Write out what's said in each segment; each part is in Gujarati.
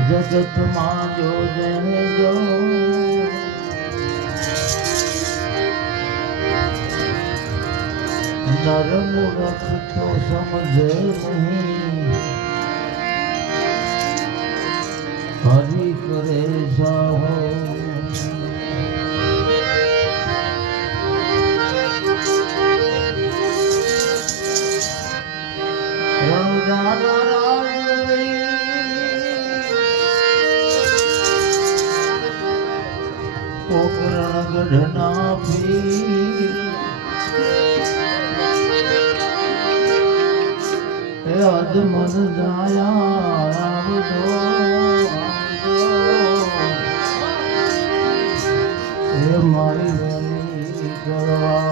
જગતમાં જો જેને જો નર મૂરખ તો સમજે નહીં હરી કરે સાહો અજમન જાયા આવજો. એ મારી વેલી કરવા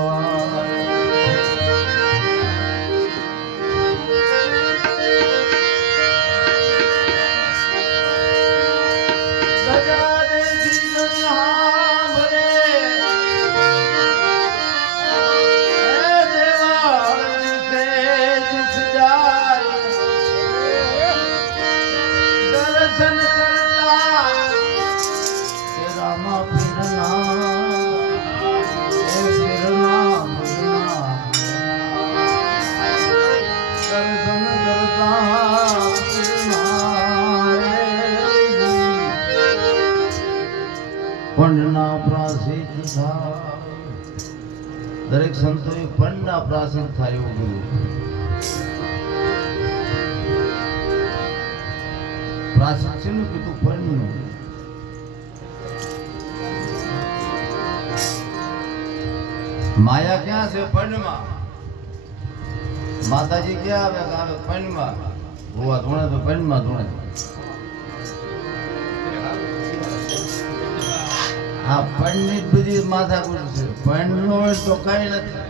દરેક સંતોએ પંડના પ્રાસન થાય એવું કીધું. પ્રાસન છે ને કીધું? પંડનું માયા ક્યાં છે પણમાં માતાજી ક્યાં આવે? આવે પણમાં હોવા ધોણે તો પણમાં ધોણે. હા પંડિત બધી માથાકૂટ છે. પંડનો તો કઈ નથી.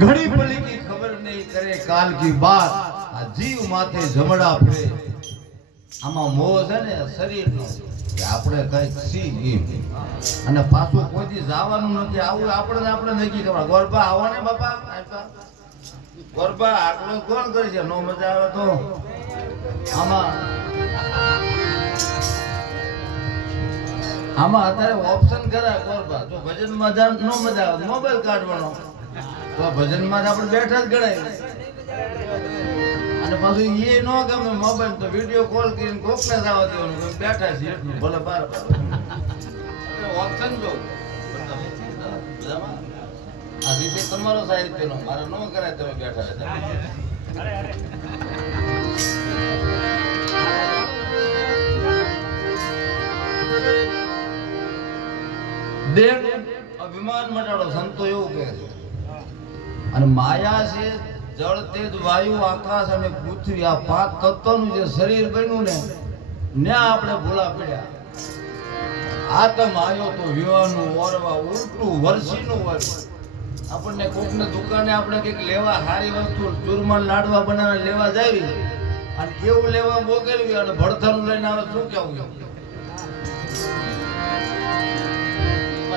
ઘડી પડી કી ખબર નહીં કરે કાલ કી બાત. આ જીવ માથે જમડા ફરે. આમાં મોહ છે ને, શરીરનો. આપણે કંઈક સી અને પાછું કોઈથી જવાનું નથી. આવું આપણે આપણે નક્કી કરવા ગોરબા આવો ને બાપા. ગોરબા, આટલો કોણ કરે છે નો મજા આવે તો. આમાં આમાં અત્યારે ઓપ્શન ખરા ગોરબા જો ભજનમાં મજા નો મજા આવે. મોબાઈલ કાઢવાનો. તો ભજનમાં જ આપણે બેઠા જ ગણાય. અને પાછું એ ન ગમે મોબાઈલ તો વીડિયો કોલ કરીને કોકને જ આવવા દેવાનું બેઠા છીએ એટલું ભલે બાર ઓપ્શન જો. આ રીતે તમારો સાહિત્યનો મારે ન કરાય તમે બેઠા હતા દેહ અભિમાન મટાડો. સંતો એવું કહે છે. અને માયા છે, જળ, તેજ, વાયુ, આકાશ અને પૃથ્વી, આ પાંચ તત્વનું જે શરીર બન્યું ને, ન્યા આપણે ભૂલા પડ્યા. આતમ આવ્યો તો વિવાહનું ઓરવા ઉલટું વર્ષીનું વર્ષ આપણને કોકને દુકાને આપણે કંઈક લેવા સારી વસ્તુ, ચૂરમાન લાડવા બનાવે લેવા જાવી. અને એવું લેવા મોકલવી અને ભડથરું લઈને આવે શું કેવું?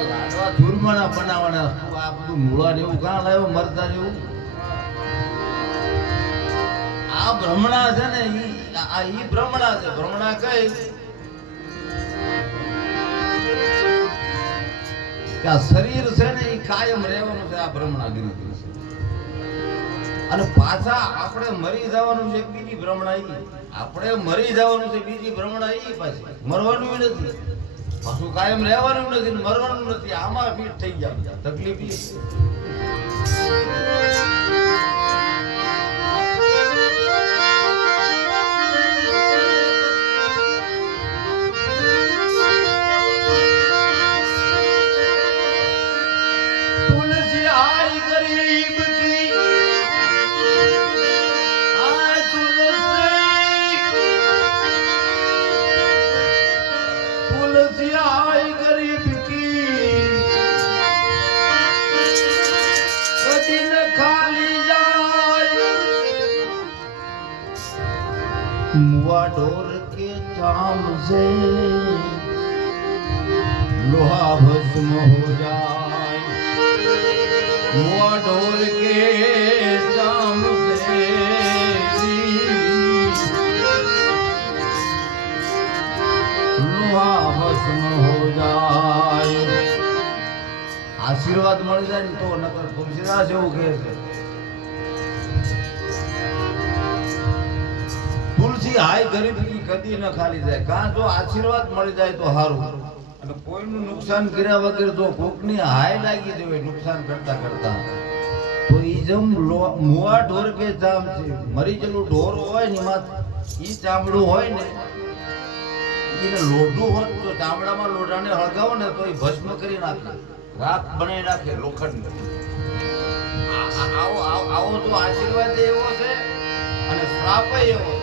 લાડવા બનાવવાના આ બધું મૂળા જેવું કાં લાવ્યો મરતા જેવું આ ભ્રમણા છે ને આ ઈ ભ્રમણા છે. ભ્રમણા કઈ? આ શરીર છે ને એ કાયમ રહેવાનું છે આ ભ્રમણાગીરી છે. અને પાછા આપણે મરી જવાનું છે બીજી ભ્રમણા આપણે મરી જવાનું છે બીજી ભ્રમણા એ પાછી. મરવાનું નથી. પાછું કાયમ રહેવાનું નથી મરવાનું નથી આમાં ફીટ થઈ ગયા બધા તકલીફ ઢોર કે થામશે લોહા ભસ્મ હો જાય મોઆ ઢોર કે થામશે લોહા ભસ્મ હો જાય આશીર્વાદ મળી જાય તો નકર તુલસીદાસ એવું કહે છે હાય ગરીબી કદી ન ખાલી જાય. કાં જો આશીર્વાદ મળી જાય તો સારું અને કોઈનું નુકસાન કર્યા વગર જો કોકની હાય લાગી જાય નુકસાન કરતા કરતા. તો ઈ જેમ મુવા ઢોર કે ચામ છે. મરી જેલું ઢોર હોય ને એમાં ઈ ચામડું હોય ને એને લોઢું હોત તો ચામડામાં લોઢાને હળગાવો ને તો એ ભસ્મ કરી નાખે. રાખ બનાવી નાખે લોખંડ આવો આવો તો આશીર્વાદ એવો છે અને શ્રાપ એવો છે.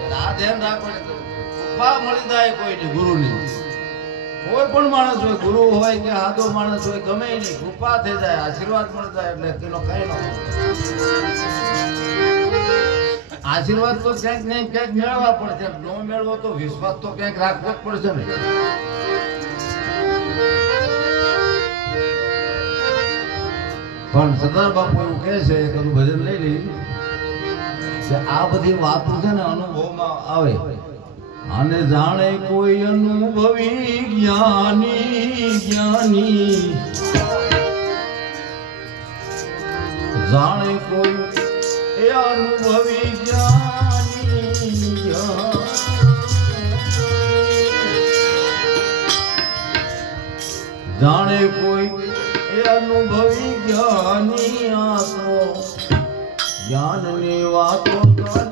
કોઈ પણ માણસ હોય, ગુરુ હોય કે સાધો માણસ હોય, ગમે નહીં, કૃપા થઈ જાય, આશીર્વાદ મળી જાય એટલે તેનો કઈ આશીર્વાદ તો ક્યાંક ને ક્યાંક મેળવવા પડશે ન મેળવો તો વિશ્વાસ તો ક્યાંક રાખવો જ પડશે ને. પણ સરદાર બાપુ એવું કહે છે કે ભજન લઈ લઈ આ બધી વાતો છે ને અનુભવમાં આવે. અને જાણે કોઈ અનુભવી જ્ઞાની જ્ઞાની. જાણે કોઈ એ અનુભવી જ્ઞાની. જાણે કોઈ એ અનુભવી જ્ઞાની આ જ્ઞાનની વાતો કરી.